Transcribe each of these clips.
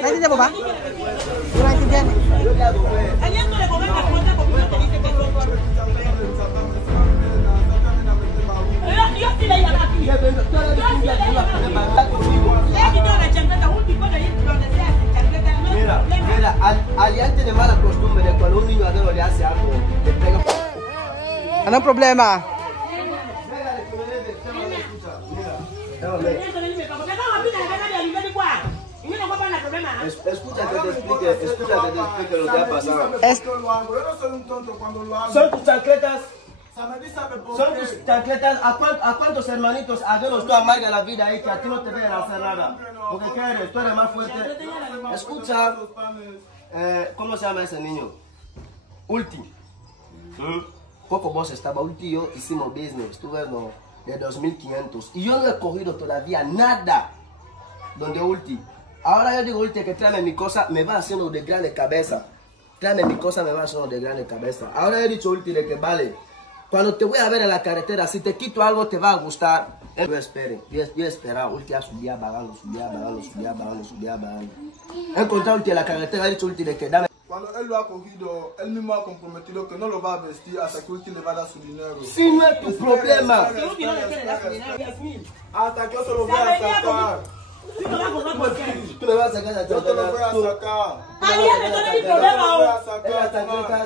Naintindihan mo ba? Hindi ko naintindihan eh. Mira, aliante de mala costumbre de cuando un niño adulto le hace algo, le pega. Anong problema? Escucha que te explique lo que ha pasado. Son tus chancletas. Son tus chancletas. ¿A cuántos hermanitos ajenos tú amargas la vida ahí que a ti no te dejan hacer nada? Porque ¿qué eres? Tú eres más fuerte. Escucha. ¿Cómo se llama ese niño? Ulti. Poco vos estaba Ulti y yo hicimos business. Tú ves, no, de 2.500. Y yo no he cogido todavía nada donde Ulti. Ahora yo digo Ulti que tráeme mi cosa, me va haciendo de grande cabeza. Tráeme mi cosa, me va haciendo de grande cabeza. Ahora he dicho Ulti de que vale. Cuando te voy a ver en la carretera, si te quito algo te va a gustar. Yo espere, yo esperaba. Ulti ya subía bajando. He encontrado Ulti en la carretera, he dicho Ulti de que dame. Cuando él lo ha cogido, él mismo ha comprometido que no lo va a vestir hasta que Ulti le va a dar su dinero. Si no es tu problema. Hasta que yo se lo voy a sacar. Tú me vas a sacar la Yo te lo voy a sacar.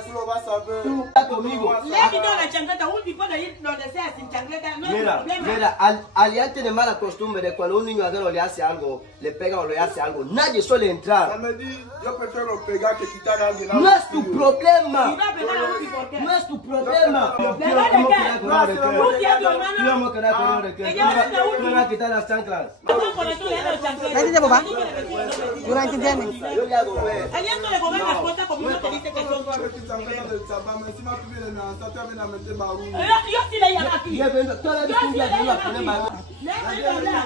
Tú lo vas a ver. Tú estás conmigo. Mira, aliante de mala costumbre de cuando un niño adulto le hace algo, le pega o le hace algo, nadie suele entrar. Yo prefiero pegar que quitar a alguien. No es tu problema. No es tu problema. Tú me vas a quitar las chanclas. Naintindihan mo ba? Hindi ko naintindihan eh. Yo le hago ver.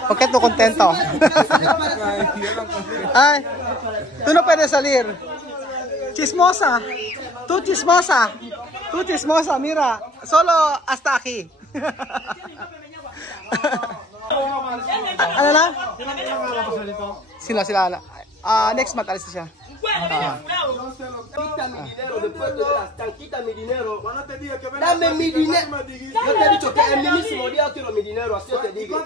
¿Por qué tú contento? Ay, tú no puedes salir. Chismosa. Tú chismosa, mira. Solo hasta aquí. Ano na? Sila. Next month alis na siya. Quita mi dinero después de las quita mi dinero. Dame mi dinero. Yo te he dicho que el mismo día quiero mi dinero, así te digo.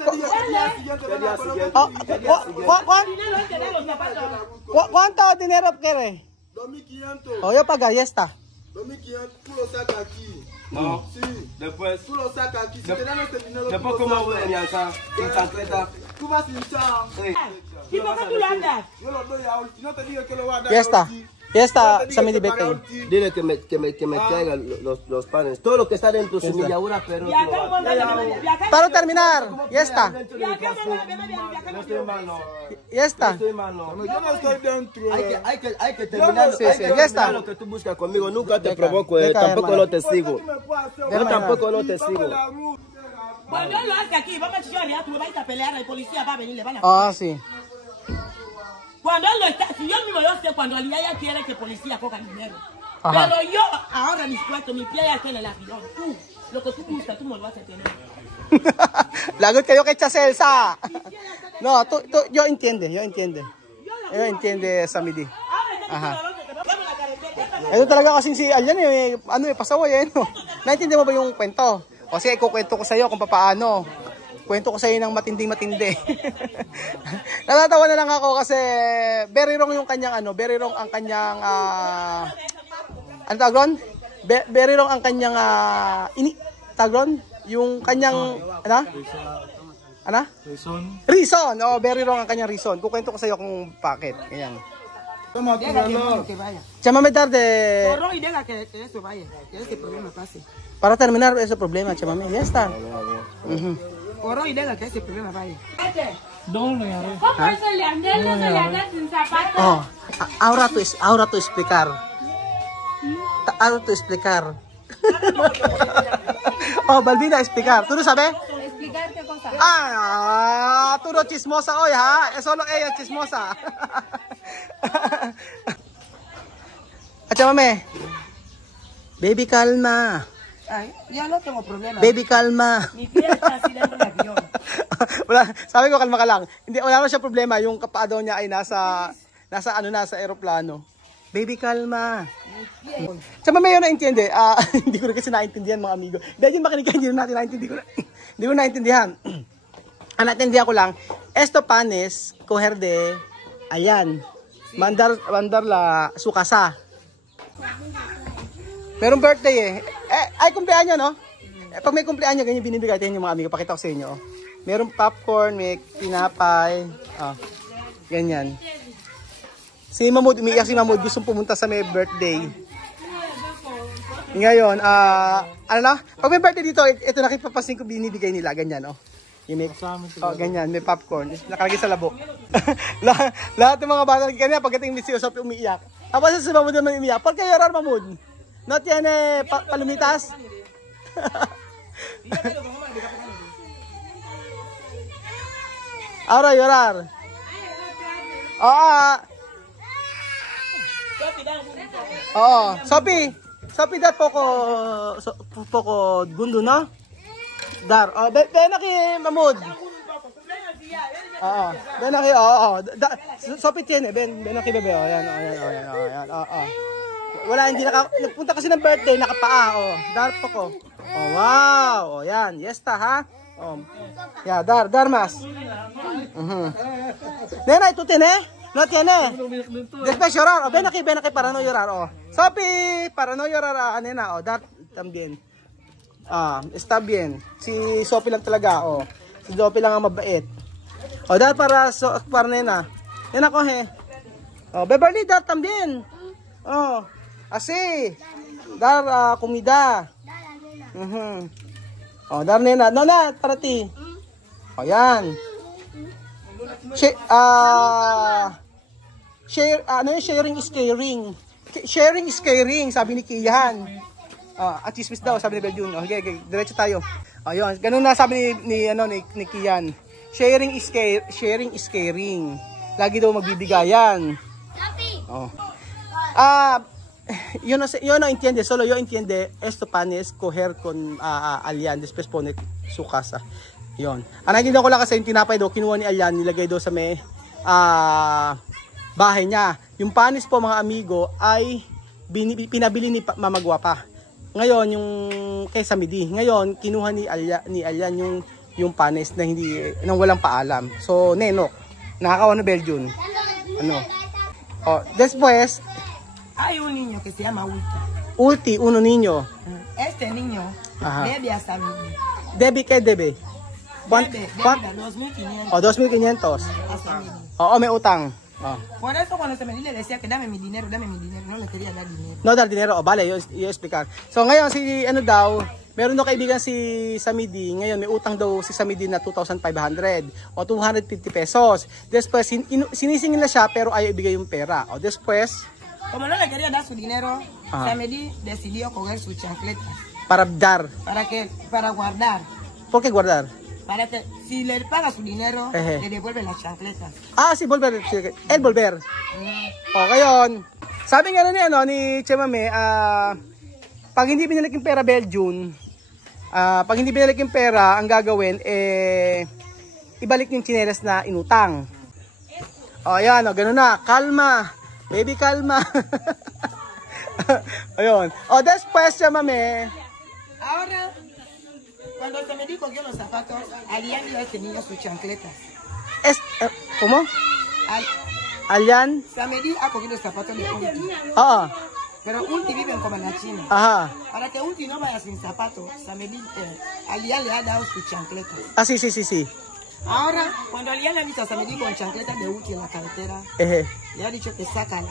¿Cuánto dinero quiere? 2.500. Oh, yo paga, ya está. 2.500, tú lo sacas aquí. No, sí. Después. Tú lo sacas aquí. Si te dan este dinero, Después, ¿cómo voy a alianzar? Sin chancleta. Tú vas sin chao. ¿Y por qué tú lo andas? Yo lo doy a Ulti. No te digo que lo va a dar. Ya está. Ya está, Sammy Dibete. Dile que me traigan los panes. Todo lo que está dentro es milladura, pero. Para terminar, ya está. Ya está. Yo no estoy dentro. Hay que terminar. Ya está. Lo que tú buscas conmigo. Nunca te provoco. Tampoco no te sigo. Yo tampoco no te sigo. Cuando él lo hace aquí, vamos a chillar, tú me vas a pelear, el policía va a venir, le van a... Ah, sí. Cuando él lo está, si yo mismo yo sé, cuando ella quiere que el policía coja dinero. Ajá. Pero yo, ahora mis puestos, mi pie ya está en el avión. Tú, lo que tú buscas, tú me lo vas a tener. Lagot kayo kay Chaselsa. No, yo entiende, Sammy D. Aha. Ito talaga kasing si Alyan eh, pasaway eh, no? Naintindihan mo ba yung kwento? O sige, ikukwento ko sa iyo kung paano. Kwento ko sa iyo ng matindi. Natatawa na lang ako kasi very wrong yung kanyang very wrong ang kanyang ano tawag very wrong ang kanyang tawag yung kanyang reason. Oh, very wrong ang kanyang reason. Kukwento ko sa iyo kung bakit. Ganyan. Chámame tarde. Corro y deja que eso vaya. Que ese problema pase. Para terminar ese problema, chámame. Ya está. Corro y deja que ese problema vaya. ¿Cómo eso le anda sin zapatos? Oh, ahora tu explicar. Oh, Balbina, explicar. ¿Tú no sabes? ¿Explicar qué cosa? Tú no chismosa hoy, ¿ha? Es solo ella chismosa. Chámame. Baby, calma. Ay, yo no tengo problema. Baby, calma. Mi pie está así dentro del avión. Sabi ko, kalma ka lang. Wala na siya problema. Yung kapaa daw niya ay nasa Nasa aeroplano. Baby, kalma. Sa mamayo na intindi. Hindi ko rin kasi naintindihan mga amigo. Dahil yung makinig hindi natin naintindihan. Hindi ko naintindihan. Ang naintindihan ko lang, esto panes, koherde, ayan. Mandar la sukasa. Merong birthday ay kumpleanyo, no? Pag may kumpleanyo, ganyan binibigay tayo yung mga amigo. Pakita ko sa inyo. Merong popcorn, may tinapay. Ganyan. Si Mahmoud, umiiyak si Mahmoud, gustong pumunta sa may birthday. Ngayon, ano na? Pag may birthday dito, ito nakipapansin ko binibigay nila, ganyan, ganyan, may popcorn. Nakalagay sa labok. Lahat ng mga bata, ganyan, pagdating ni si Osop, umiiyak. Tapos si Mahmoud naman umiiyak. Por kay llorar, Mahmoud? No tiene palumitas? Ahora llorar. Sopi dat poko gundo, no? Dar. Ben aki Mahmoud. Ben aki, Sopi tiene, ben aki bebe, ayan. Wala, hindi nagpunta kasi ng birthday, nakapaa, dar poko. Wow, yan, yesta ha. Ya, dar mas. Nena, ito tiene? No tiene. Después llorar. Ven aquí para no llorar. Sopi, para no llorar, nena. Dar también. Está bien. Si Sopi lang talaga, Si Sopi lang ang mabait. Dar para nena. Nena, coge. Beverly, dar también. Así. Dar comida. Dar nena. No, para ti. Yan. Sharing is caring. Sharing is caring, sabi ni Kian. At chismis daw, sabi ni Beljun. Okay, diretso tayo. Ayun, ganun na sabi ni Kian. Sharing is caring. Lagi daw magbibigayan. Yo no entiende, solo yo entiende esto panes coger con Alian, después pone su casa. Yon. Ang nakikita ko lang kasi yung tinapay daw, kinuha ni Alian, nilagay daw sa may bahay niya. Yung panis po mga amigo ay pinabili ni Mama Guapa. Ngayon, yung kay Samidi. Ngayon, kinuha ni Alian yung panis na nang walang paalam. So, nenok. Nakakawa na Belgian. Después, hay un niño que se llama Ulti, uno niño. Este niño debe a Samidi. Debe, ¿qué debe? Debe 2.500. 2.500. May utang. Por eso cuando se me le decía que dame mi dinero, no le quería dar dinero. No dar dinero. Vale, yo explicar. So ngayon si meron daw kaibigan si Samidi. Ngayon may utang daw si Samidi na 2,500 o 250 pesos. Después sinisingil na siya pero ayaw ibigay yung pera. Después, como no le quería dar su dinero, Samidi decidió coger sus chancletas. Para dar. Para guardar. ¿Por qué guardar? Para que si le paga su dinero, le devuelven las chancletas. Sí, volver. El volver. Ngayon, sabi nga ni Chemame, pag hindi binalik yung pera Belgian, ang gagawin, ibalik yung tsinelas na inutang. Ayan, ganun na. Kalma. Baby, kalma. Ayun. Después, Chemame. Ahora, cuando Samedi cogió los zapatos, Alian dio a este niño sus chancletas. ¿Cómo? Alian. Samedi ha cogido los zapatos de Ulti. Pero Ulti vive como en la China. Para que Ulti no vaya sin zapatos, Samedi, Alian le ha dado sus chancletas. Sí. Ahora, cuando Alian ha visto a Samedi con chancletas de Ulti en la carretera, le ha dicho que sácala.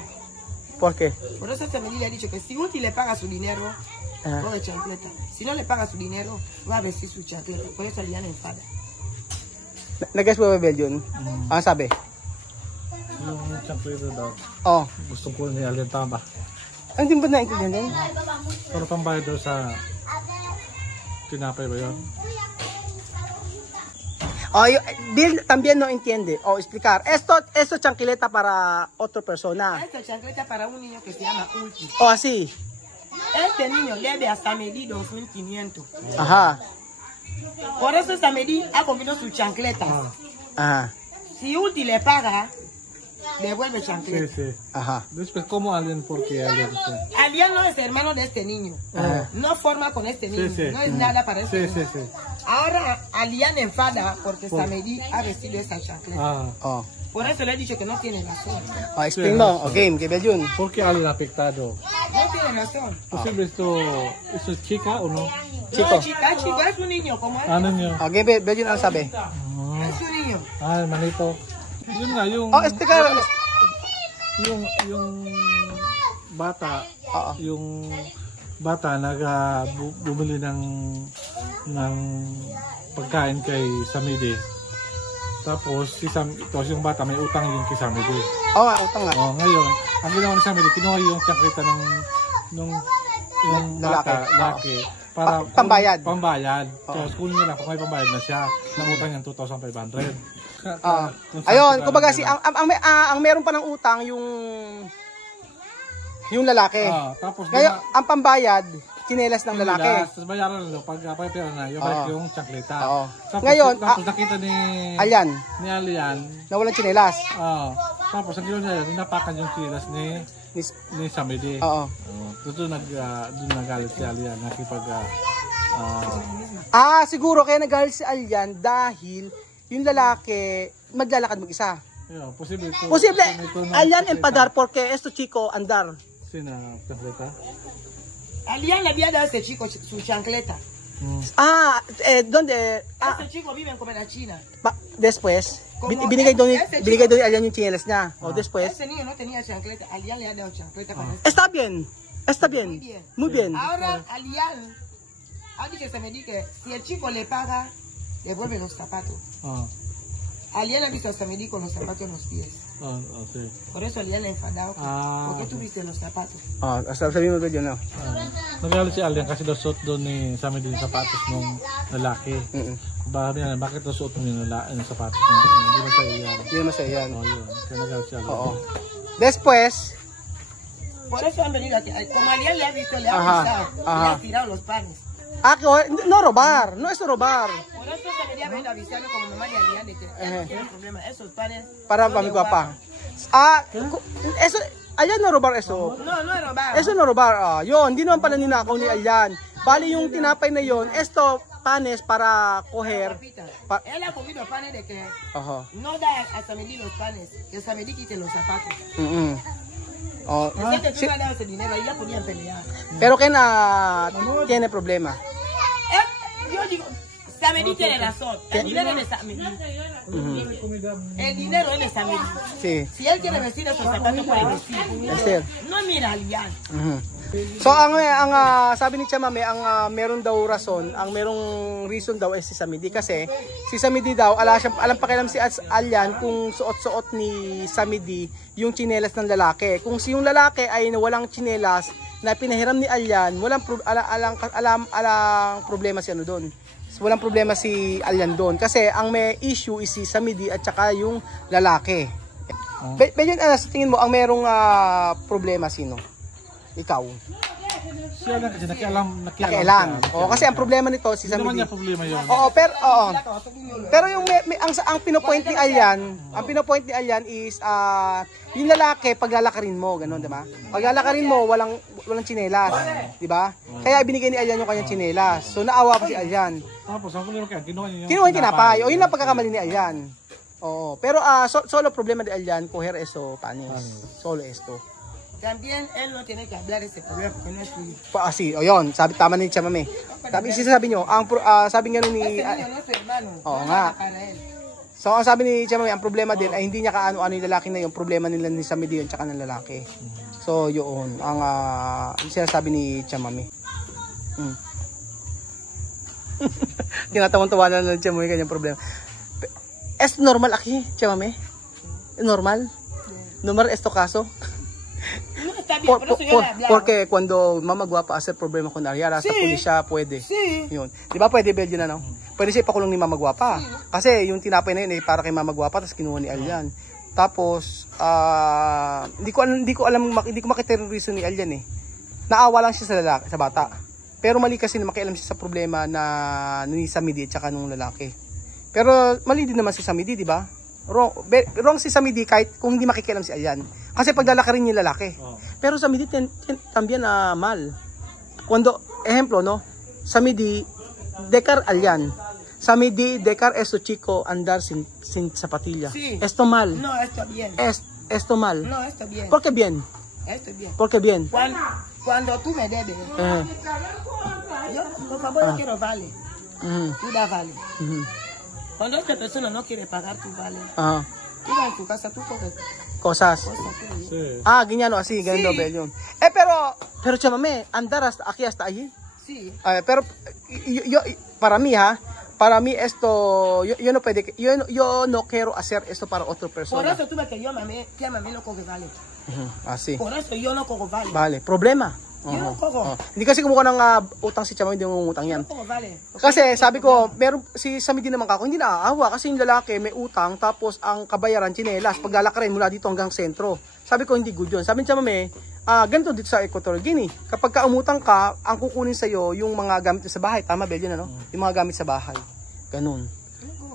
¿Por qué? Por eso Samedi le ha dicho que si Ulti le paga su dinero, de chancleta. Si no le paga su dinero, va a vestir su chancleta. Por eso Alian enfada. Nag-guess mo ba Belgian? Ano sabi? Yung chancleta daw. Gusto ko ni Alian tama. Hindi ba naintindihan din? Pero pambayad daw sa tinapay ba yun? Bill también no entiende. Explicar. Esto chancleta para otra persona. Esta chancleta para un niño que se llama Ulti. Así. Este niño debe a Samedi 2.500. Por eso Samedi ha comido sus chancletas. Ajá. Si Ulti le paga, devuelve chancleta. Sí. Ajá. Después, ¿cómo Alien? ¿Por qué Alien? Alian no es hermano de este niño. No forma con este niño. Sí. No es nada para este Sí. niño. Ahora Alian enfada porque Samedi ha vestido esa chancleta. Ah. Por eso le he dicho que no tiene razón. Explain mo. Okay, Bel Jun. ¿Por qué Alien afectado? No tiene razón. ¿Posible esto es chica o no? Chico. No, chico, es un niño como él. Niño. Okay, Bel Jun, ano sabi? Es un niño. Hermanito. Yun nga, yung... Teka. Yung bata, Oo. yung bata bumili ng pagkain kay Samidi. Tapos yung bata may utang yung kay Samidi. Utang nga. Ngayon, ang ginawa ni Samidi, kinuha yung tsakrita yung lalaki para Pambayad. Tapos kunin niya lang kung may pambayad na siya. Nangutang niyang 2,500. Ayun, kumbaga ang meron pa ng utang yung lalaki. Tapos Ngayon, ang pambayad, tsinelas ng lalaki. Tapos bayaran nila pag pera na, yung balik yung tsakleta. Ngayon, tapos nakita ni Alyan, na walang tsinelas. Tapos ang ginawa niya, ninapakan yung tsinelas ni Samedi. Doon nagalit si Alyan, siguro kaya nagalit si Alyan dahil yung lalaki maglalakad mag-isa. Posible. Alyan empadar porque esto chico andar. Sina chancleta? Alian le había dado a este chico su chancleta. ¿Dónde? Este chico vive como en la China. Después, binigay doon ni Alyan yung chinelas niya. O después. Ese niño no tenía chancleta. Alian le ha dado chancleta para Está bien. Muy bien. Ahora Alian ha dicho que si el chico le paga, devuelve los zapatos. Alian ha visto a Samedi con los zapatos en los pies. Sí. Por eso Alian le ha enfadado. ¿Por qué tuviste los zapatos? Sabi mo ba yun? Nagalit si Alyan kasi suot doon ni Samedi yung sapatos ng lalaki. Bakit suot mo yung sapatos ng hindi na sa iyan? Yun. Kaya nagalit si Alyan. Después, por eso han venido aquí. Como Alian le ha visto, le ha avisado, le ha tirado los panes. no robar, no es robar. Por eso se venía a avisarme como mamá de Alian de que no tiene problema. Esos panes. Para mi guapa. Eso, Alyan no robar eso. No es robar. Eso no robar. Yun, hindi naman pala ninakaw ni Alyan. Bali yung tinapay na yun, esto panes para coger. Él ha comido panes de que no da a Samedi los panes, que Samedi quite los zapatos. Decía que tú no le das ese dinero, ahí ya podían pelear. Pero que tiene problema. Yo digo, Samedi tiene razón. El dinero es de Samedi. El dinero es de Samedi. Sí. Si él quiere vestir esos zapatos, puede vestir. No mira Alian. So ang sabi ni Chamame, ang meron daw rason, ang merong reason daw ay si Samedi kasi si Samedi daw alam pakialam si Alyan kung suot-suot ni Samedi yung tsinelas ng lalaki. Kung si yung lalaki ay walang tsinelas na pinahiram ni Alyan, walang problema si doon. Walang problema si Alyan doon kasi ang may issue is si Samedi at saka yung lalaki. Medyo sa tingin mo ang merong problema sino? Ikaw. Siya lang kasi nakialam. Kasi ang problema nito si Samedi. Hindi naman niya problema yun. Pero yung ang pinopoint ni Alyan, is yung lalaki paglalakarin mo, ganun, 'di ba? Paglalakarin mo walang tsinelas, 'di ba? Kaya binigay ni Alyan yung kanyang tsinelas. So naawa pa si Alyan. Tapos ang problema kaya kinuha niya yung tinapay. O yun ang pagkakamali ni Alyan. Pero solo problema de Alyan coger eso panes. Solo esto. También él no tiene que hablar ese problema porque no es tuyo. Yun, tama ni Chamame. Sabi nyo, sabi nga ni... no es tu hermano. Oo nga. So, ang sabi ni Chamame, ang problema din ay hindi niya kaano-ano yung lalaki na yung problema nila ni Samedi yun tsaka ng lalaki. So, yun, ang sinasabi ni Chamame. Tinatawan-tawa na ng Chamame kanyang problema. Es normal aquí, Chamame? Normal? Normal esto caso? Porque cuando Mama Guapa hace problema con Ariara, sa pulisya pwede. Yun. Di ba pwede, Belgian, ano? Pwede siya ipakulong ni Mama Guapa. Kasi yung tinapay na yun para kay Mama Guapa, tapos kinuha ni Alyan. Tapos, hindi ko makita yung reason ni Alyan eh. Naawa lang siya sa bata. Pero mali kasi na makialam siya sa problema na ni Samedi at saka nung lalaki. Pero mali din naman si Samedi, di ba? Wrong si Samidi kahit kung hindi makikialam si Alyan. Kasi paglalaki rin yung lalaki. Pero Samidi también mal. Cuando, ejemplo, no? Samidi, dejar Alyan. Samidi, dejar esto chico andar sin zapatilla. Sí. Esto mal. No, esto bien. Esto mal. No, esto bien. ¿Por qué bien? Esto bien. ¿Por qué bien? Cuando tú me debes, yo, por favor, yo quiero vale. Tú da vale. Cuando esta persona no quiere pagar tu vale, tú vas a tu casa, tú coges cosas. Sí. Ganyan o así, ganyan doble yun. Pero chamame, andar hasta aquí hasta allí. Sí. Pero yo para mí esto, yo no puede, yo no quiero hacer esto para otra persona. Por eso tú ves que yo mami no coge vale. Así. Por eso yo no cojo vale. Vale, problema. Yo no cojo. Hindi kasi kumuha ng utang si Chamay, hindi umutang yan. Yo no cojo vale. Kasi sabi ko, meron si Samidi naman kako, hindi naaawa kasi yung lalaki may utang tapos ang kabayaran tsinelas, paglalakarin mula dito hanggang sentro. Sabi ko hindi good yun. Sabi niya Chamay, ganito dito sa Equatorial Guinea. Kapag ka umutang ka, ang kukunin sa iyo yung mga gamit sa bahay, tama ba yun ano? Yung mga gamit sa bahay. Ganun.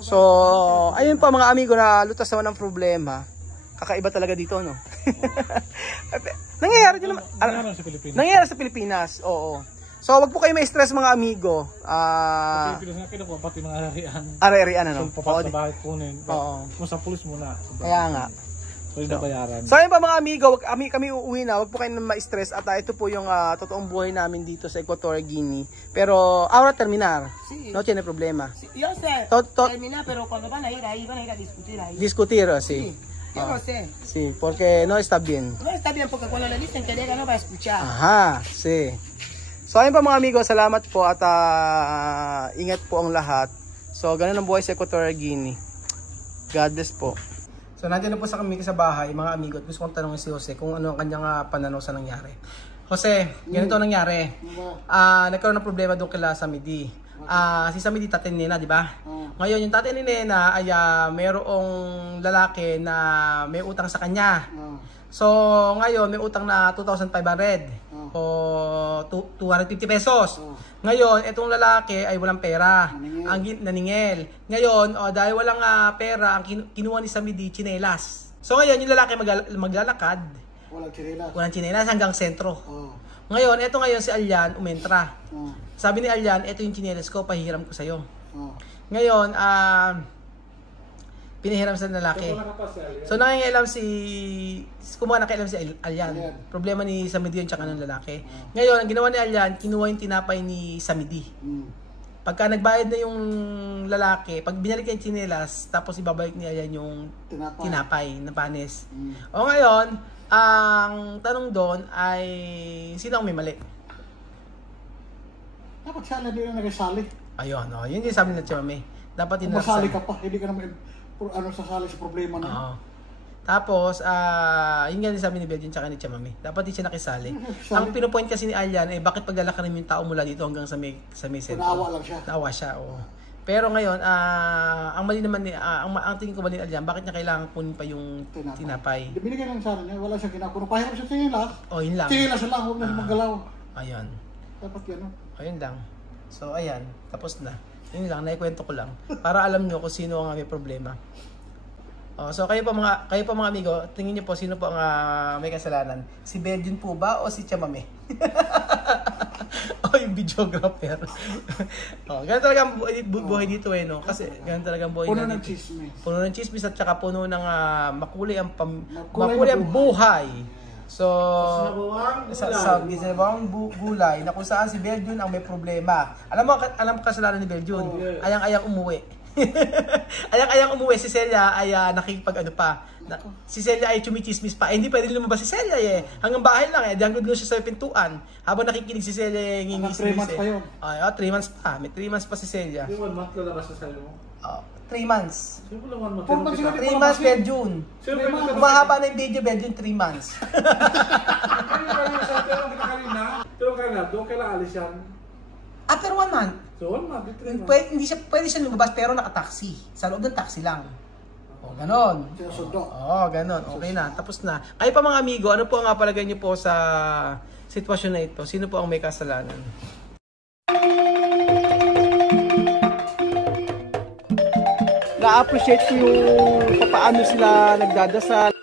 So, ayun pa mga amigo na lutas naman ng problema. Kakaiba talaga dito, no? Nangyayari din naman. Nangyayari sa Pilipinas, oo. So, wag po kayo ma-stress mga amigo. Sa Pilipinas nga kinukuha pati mga ari-arian. Ari-arian, ano? So, papat sa bahay kunin. Oo. Kung sa pulis muna. Kaya nga. So, yung nabayaran. So, ayun pa mga amigo, kami uuwi na. Wag po kayo ma-stress. At ito po yung totoong buhay namin dito sa Equatorial Guinea. Pero, ahora terminar. Sí. No tiene problema. Sí, yo sé terminar, pero cuando van a ir ahí, van a ir a discutir ahí. Discutir, sí. Yo lo sé. Sí, porque no está bien. No está bien porque cuando le dicen que llega no va a escuchar. Aha, sí. So ayun pa mga amigo, salamat po at ingat po ang lahat. So ganun ang buhay sa Equatorial Guinea. God bless po. So nandiyan na po sa kami sa bahay mga amigo at gusto kong tanongin si Jose kung ano ang kanyang pananaw sa nangyari. Jose, ganito nangyari. Nagkaroon ng problema doon kila Samidi. Si Samidi tatay ni Nena, di ba? Ngayon yung tatay ni Nena ay mayroong lalaki na may utang sa kanya. So ngayon may utang na 2,500 o 250 pesos. Ngayon itong lalaki ay walang pera, ang naningil. Ngayon dahil walang pera, ang kinuha ni Samidi tsinelas. So ngayon yung lalaki maglalakad. Walang tsinelas hanggang sentro. Ngayon si Alyan umentra. Sabi ni Alyan, ito yung tsinelas ko, pahihiram ko sa'yo. Ngayon, pinahiram sa lalaki. So nangingialam kumuha na kailam si Alyan. Problema ni Samidi yun tsaka ng lalaki. Ngayon, ang ginawa ni Alyan, kinuha yung tinapay ni Samidi. Pagka nagbayad na yung lalaki, pag binalik yung tsinelas, tapos ibabalik ni Alyan yung tinapay na panis. O ngayon, ang tanong doon ay sino ang may mali? Dapat siya din na nagsali. Ayun, yun yung sabi na Chamame. Dapat masali ka pa, hindi ka naman sasali sa problema na. Tapos, yun nga din sabi ni Belgian tsaka ni Chamame. Dapat di siya nakisali. Ang pinupoint kasi ni Alyan ay bakit paglalakarin mo yung tao mula dito hanggang sa may sentro. Naawa lang siya. Naawa siya, oo. Pero ngayon, ang mali naman ang tingin ko mali ni Alyan, bakit niya kailangan kunin pa yung tinapay? Binigyan lang sana niya, wala siyang ginagawa. Pahiram siya tsinelas. Yun lang. Tsinelas lang, huwag na siya maggalaw. Ayun. Dapat yan. Ayun lang. So ayan, tapos na. Yun lang, naikwento ko lang. Para alam nyo kung sino ang may problema. So kayo pa mga amigo, tingin niyo po sino po ang may kasalanan? Si Belgian po ba o si Chamame? O yung videographer. Ganun talaga ang buhay dito no? Kasi ganun talaga ang buhay puno dito. Ng chismis. Puno ng chismis at saka puno ng makulay ang buhay. So, sa ginawang gulay na kung saan si Belgian ang may problema. Alam mo kasalanan ni Belgian, ayang-ayang umuwi. Ayang-ayang umuwi, si Celia ay nakikipag pa. Si Celia ay chumichismis pa. Hindi pwede lumabas si Celia hanggang bahay lang hanggang doon siya sa pintuan. Habang nakikinig si Celia ngingismis 3 months pa yun. 3 months pa. May 3 months pa si Celia. 1 month lalabas na sa'yo mo? 3 months. 3 months 3 months Belgian. Mahaba na yung video Belgian 3 months. Pero kaya doon kailangan alis yan. After 1 month. So 1 month, 3 months. Pwede siya lumabas pero naka-taxi. Sa loob ng taxi lang. Ganon. Ganon. Okay na. Tapos na. Kayo pa mga amigo, ano po ang palagay niyo po sa sitwasyon na ito? Sino po ang may kasalanan? na-appreciate ko yung paano sila nagdadasal.